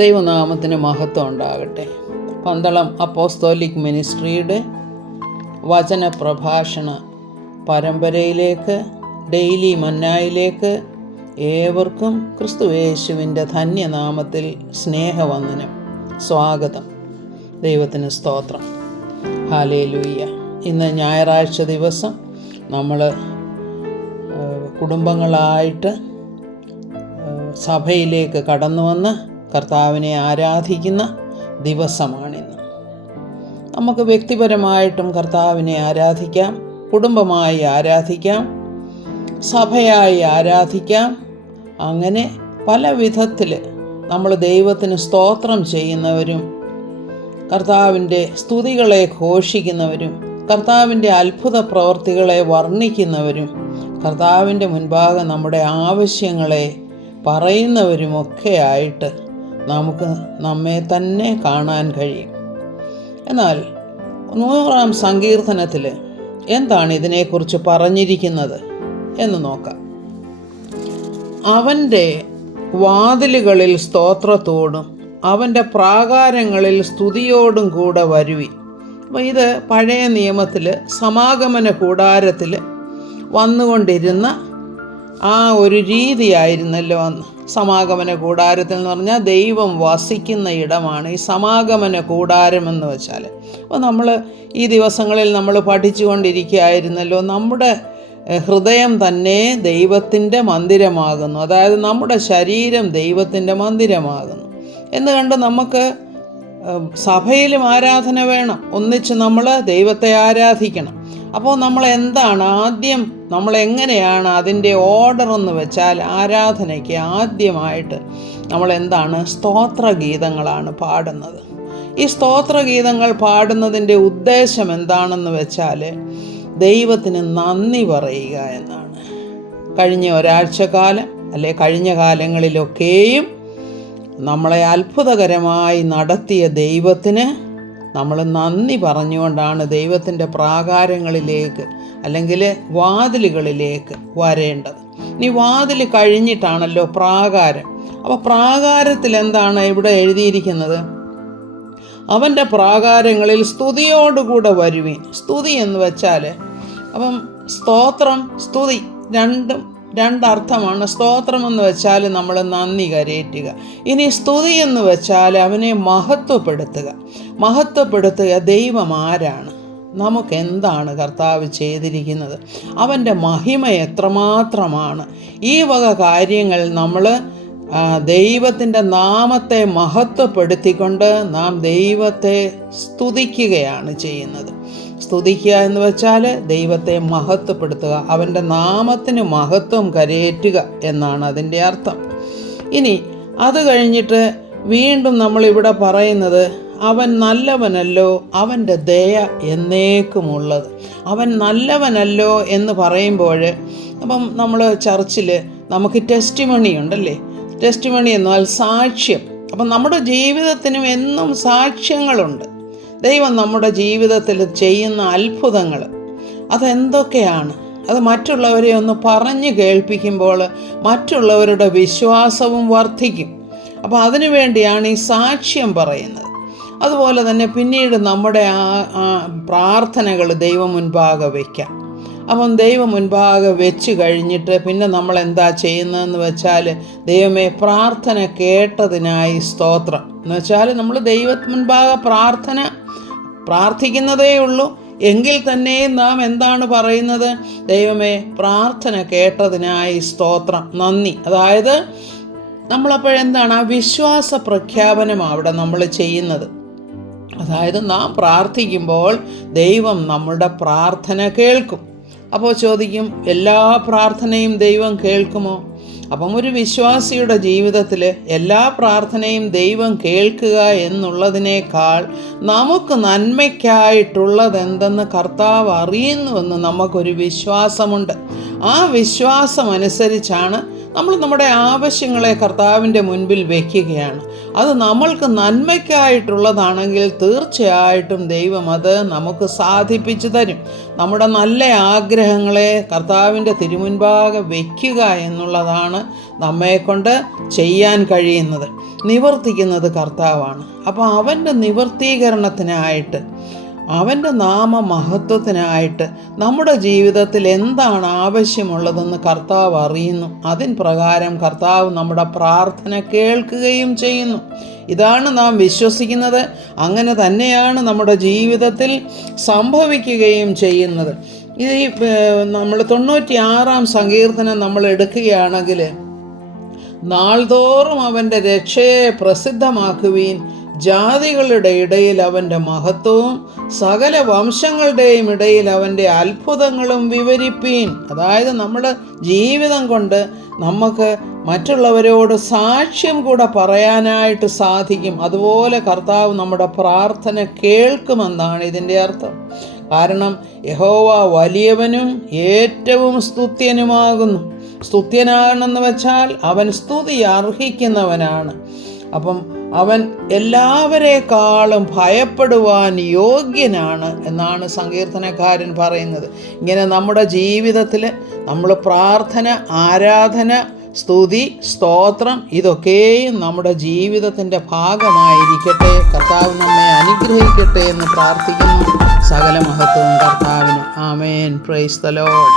ദൈവനാമത്തിന് മഹത്വം ഉണ്ടാകട്ടെ. പന്തളം അപ്പോസ്തോലിക് മിനിസ്ട്രിയുടെ വചന പ്രഭാഷണ പരമ്പരയിലേക്ക്, ഡെയിലി മന്നായിലേക്ക് ഏവർക്കും ക്രിസ്തുയേശുവിൻ്റെ ധന്യനാമത്തിൽ സ്നേഹവന്ദനം, സ്വാഗതം. ദൈവത്തിന് സ്തോത്രം. ഹല്ലേലൂയ. ഇന്ന് ഞായറാഴ്ച ദിവസം നമ്മൾ കുടുംബങ്ങളായിട്ട് സഭയിലേക്ക് കടന്നു വന്ന് കർത്താവിനെ ആരാധിക്കുന്ന ദിവസമാണിന്ന്. നമുക്ക് വ്യക്തിപരമായിട്ടും കർത്താവിനെ ആരാധിക്കാം, കുടുംബമായി ആരാധിക്കാം, സഭയായി ആരാധിക്കാം. അങ്ങനെ പല വിധത്തിൽ നമ്മൾ ദൈവത്തിന് സ്തോത്രം ചെയ്യുന്നവരും, കർത്താവിൻ്റെ സ്തുതികളെ ഘോഷിക്കുന്നവരും, കർത്താവിൻ്റെ അത്ഭുത പ്രവൃത്തികളെ വർണ്ണിക്കുന്നവരും, കർത്താവിൻ്റെ മുൻപാകെ നമ്മുടെ ആവശ്യങ്ങളെ പറയുന്നവരുമൊക്കെ ആയിട്ട് നമുക്ക് നമ്മെ തന്നെ കാണാൻ കഴിയും. എന്നാൽ 100-ാം സങ്കീർത്തനത്തിൽ എന്താണ് ഇതിനെക്കുറിച്ച് പറഞ്ഞിരിക്കുന്നത് എന്ന് നോക്കാം. അവൻ്റെ വാതിലുകളിൽ സ്തോത്രത്തോടും അവൻ്റെ പ്രാകാരങ്ങളിൽ സ്തുതിയോടും കൂടെ വരുവി. അപ്പോൾ ഇത് പഴയ നിയമത്തിൽ സമാഗമന കൂടാരത്തിൽ വന്നുകൊണ്ടിരുന്ന ആ ഒരു രീതിയായിരുന്നല്ലോ അന്ന്. സമാഗമന കൂടാരത്തിൽ എന്ന് പറഞ്ഞാൽ ദൈവം വസിക്കുന്ന ഇടമാണ് ഈ സമാഗമന കൂടാരം എന്ന് വെച്ചാൽ. അപ്പോൾ നമ്മൾ ഈ ദിവസങ്ങളിൽ നമ്മൾ പഠിച്ചുകൊണ്ടിരിക്കുകയായിരുന്നല്ലോ, നമ്മുടെ ഹൃദയം തന്നെ ദൈവത്തിൻ്റെ മന്ദിരമാകുന്നു, അതായത് നമ്മുടെ ശരീരം ദൈവത്തിൻ്റെ മന്ദിരമാകുന്നു എന്ന് കണ്ട് നമുക്ക് സഭയിലും ആരാധന വേണം, ഒന്നിച്ച് നമ്മൾ ദൈവത്തെ ആരാധിക്കണം. അപ്പോൾ നമ്മൾ എന്താണ് ആദ്യം, നമ്മളെങ്ങനെയാണ് അതിൻ്റെ ഓർഡർ എന്ന് വെച്ചാൽ, ആരാധനയ്ക്ക് ആദ്യമായിട്ട് നമ്മൾ എന്താണ്, സ്തോത്രഗീതങ്ങളാണ് പാടുന്നത്. ഈ സ്തോത്രഗീതങ്ങൾ പാടുന്നതിൻ്റെ ഉദ്ദേശം എന്താണെന്ന് വെച്ചാൽ ദൈവത്തിന് നന്ദി പറയുക എന്നാണ്. കഴിഞ്ഞ ഒരാഴ്ചക്കാലം അല്ലെ കഴിഞ്ഞ കാലങ്ങളിലൊക്കെയും നമ്മളെ അത്ഭുതകരമായി നടത്തിയ ദൈവത്തിന് നമ്മൾ നന്ദി പറഞ്ഞുകൊണ്ടാണ് ദൈവത്തിൻ്റെ പ്രാകാരങ്ങളിലേക്ക് അല്ലെങ്കിൽ വാതിലുകളിലേക്ക് വരേണ്ടത്. ഇനി വാതിൽ കഴിഞ്ഞിട്ടാണല്ലോ പ്രാകാരം. അപ്പോൾ പ്രാകാരത്തിൽ എന്താണ് ഇവിടെ എഴുതിയിരിക്കുന്നത്? അവൻ്റെ പ്രാകാരങ്ങളിൽ സ്തുതിയോടുകൂടെ വരുവീൻ. സ്തുതി എന്ന് വെച്ചാൽ, അപ്പം സ്തോത്രം സ്തുതി രണ്ടർത്ഥമാണ്. സ്തോത്രം എന്ന് വെച്ചാൽ നമ്മൾ നന്ദി കരേറ്റുക. ഇനി സ്തുതി എന്ന് വെച്ചാൽ അവനെ മഹത്വപ്പെടുത്തുക. ദൈവം ആരാണ്, നമുക്ക് എന്താണ് കർത്താവ് ചെയ്തിരിക്കുന്നത്, അവൻ്റെ മഹിമ എത്രമാത്രമാണ്. ഈ വക കാര്യങ്ങൾ നമ്മൾ ദൈവത്തിൻ്റെ നാമത്തെ മഹത്വപ്പെടുത്തിക്കൊണ്ട് നാം ദൈവത്തെ സ്തുതിക്കുകയാണ് ചെയ്യുന്നത്. സ്തുതിക്കുക എന്ന് വെച്ചാൽ ദൈവത്തെ മഹത്വപ്പെടുത്തുക, അവൻ്റെ നാമത്തിന് മഹത്വം കരയേറ്റുക എന്നാണ് അതിൻ്റെ അർത്ഥം. ഇനി അത് കഴിഞ്ഞിട്ട് വീണ്ടും നമ്മളിവിടെ പറയുന്നത്, അവൻ നല്ലവനല്ലോ, അവൻ്റെ ദയ എന്നേക്കുമുള്ളത്. അവൻ നല്ലവനല്ലോ എന്ന് പറയുമ്പോൾ, അപ്പം നമ്മൾ ചർച്ചിൽ നമുക്ക് ടെസ്റ്റിമണി ഉണ്ടല്ലേ. ടെസ്റ്റിമണി എന്നാൽ സാക്ഷ്യം. അപ്പം നമ്മുടെ ജീവിതത്തിനും എന്നും സാക്ഷ്യങ്ങളുണ്ട്. ദൈവം നമ്മുടെ ജീവിതത്തിൽ ചെയ്യുന്ന അത്ഭുതങ്ങൾ അതെന്തൊക്കെയാണ്, അത് മറ്റുള്ളവരെ ഒന്ന് പറഞ്ഞു കേൾപ്പിക്കുമ്പോൾ മറ്റുള്ളവരുടെ വിശ്വാസവും വർദ്ധിക്കും. അപ്പോൾ അതിനു വേണ്ടിയാണ് ഈ സാക്ഷ്യം പറയുന്നത്. അതുപോലെ തന്നെ പിന്നീട് നമ്മുടെ പ്രാർത്ഥനകൾ ദൈവം മുൻപാകെ വയ്ക്കാം. അപ്പം ദൈവം മുൻപാകെ വെച്ച് കഴിഞ്ഞിട്ട് പിന്നെ നമ്മൾ എന്താ ചെയ്യുന്നതെന്ന് വെച്ചാൽ, ദൈവമേ പ്രാർത്ഥന കേട്ടതിനായി സ്തോത്രം എന്ന് വെച്ചാൽ നമ്മൾ ദൈവം മുൻപാകെ പ്രാർത്ഥിക്കുന്നതേ ഉള്ളൂ. എങ്കിൽ തന്നെയും നാം എന്താണ് പറയുന്നത്? ദൈവമേ പ്രാർത്ഥന കേട്ടതിനായി സ്തോത്രം, നന്ദി. അതായത് നമ്മളപ്പോഴെന്താണ്, ആ വിശ്വാസ പ്രഖ്യാപനം അവിടെ നമ്മൾ ചെയ്യുന്നത്. അതായത് നാം പ്രാർത്ഥിക്കുമ്പോൾ ദൈവം നമ്മുടെ പ്രാർത്ഥന കേൾക്കും. അപ്പോൾ ചോദിക്കും, എല്ലാ പ്രാർത്ഥനയും ദൈവം കേൾക്കുമോ? അപ്പം ഒരു വിശ്വാസിയുടെ ജീവിതത്തിൽ എല്ലാ പ്രാർത്ഥനയും ദൈവം കേൾക്കുക എന്നുള്ളതിനേക്കാൾ നമുക്ക് നന്മയ്ക്കായിട്ടുള്ളതെന്തെന്ന് കർത്താവ് അറിയുന്നുവെന്ന് നമുക്കൊരു വിശ്വാസമുണ്ട്. ആ വിശ്വാസം അനുസരിച്ചാണ് നമ്മൾ നമ്മുടെ ആവശ്യങ്ങളെ കർത്താവിൻ്റെ മുൻപിൽ വയ്ക്കുകയാണ്. അത് നമ്മൾക്ക് നന്മയ്ക്കായിട്ടുള്ളതാണെങ്കിൽ തീർച്ചയായിട്ടും ദൈവം അത് നമുക്ക് സാധിപ്പിച്ചു തരും. നമ്മുടെ നല്ല ആഗ്രഹങ്ങളെ കർത്താവിൻ്റെ തിരുമുൻപാകെ വയ്ക്കുക എന്നുള്ളതാണ് നമ്മെക്കൊണ്ട് ചെയ്യാൻ കഴിയുന്നത്. നിവർത്തിക്കുന്നത് കർത്താവാണ്. അപ്പോൾ അവൻ്റെ നിവർത്തീകരണത്തിനായിട്ട്, അവൻ്റെ നാമമഹത്വത്തിനായിട്ട് നമ്മുടെ ജീവിതത്തിൽ എന്താണ് ആവശ്യമുള്ളതെന്ന് കർത്താവ് അറിയുന്നു. അതിൻ പ്രകാരം കർത്താവ് നമ്മുടെ പ്രാർത്ഥന കേൾക്കുകയും ചെയ്യുന്നു. ഇതാണ് നാം വിശ്വസിക്കുന്നത്. അങ്ങനെ തന്നെയാണ് നമ്മുടെ ജീവിതത്തിൽ സംഭവിക്കുകയും ചെയ്യുന്നത്. ഈ നമ്മൾ 96-ാം സങ്കീർത്തനം നമ്മൾ എടുക്കുകയാണെങ്കിൽ, നാൾതോറും അവൻ്റെ രക്ഷയെ പ്രസിദ്ധമാക്കുവീൻ, ജാതികളുടെ ഇടയിൽ അവൻ്റെ മഹത്വവും സകല വംശങ്ങളുടെയും ഇടയിൽ അവൻ്റെ അത്ഭുതങ്ങളും വിവരിപ്പീൻ. അതായത് നമ്മുടെ ജീവിതം കൊണ്ട് നമുക്ക് മറ്റുള്ളവരോട് സാക്ഷ്യം കൂടെ പറയാനായിട്ട് സാധിക്കും. അതുപോലെ കർത്താവ് നമ്മുടെ പ്രാർത്ഥന കേൾക്കുമെന്നാണ് ഇതിൻ്റെ അർത്ഥം. കാരണം യഹോവ വലിയവനും ഏറ്റവും സ്തുത്യനുമാകുന്നു. സ്തുത്യനാണെന്ന് വെച്ചാൽ അവൻ സ്തുതി അർഹിക്കുന്നവനാണ്. അപ്പം അവൻ എല്ലാവരെക്കാളും ഭയപ്പെടുവാൻ യോഗ്യനാണ് എന്നാണ് സങ്കീർത്തനക്കാരൻ പറയുന്നത്. ഇങ്ങനെ നമ്മുടെ ജീവിതത്തിൽ നമ്മൾ പ്രാർത്ഥന, ആരാധന, സ്തുതി, സ്തോത്രം ഇതൊക്കെയും നമ്മുടെ ജീവിതത്തിൻ്റെ ഭാഗമായിരിക്കട്ടെ. കർത്താവ് നമ്മെ അനുഗ്രഹിക്കട്ടെ എന്ന് പ്രാർത്ഥിക്കുന്നു. സകല മഹത്വവും കർത്താവിന്. ആമേൻ. Praise the Lord.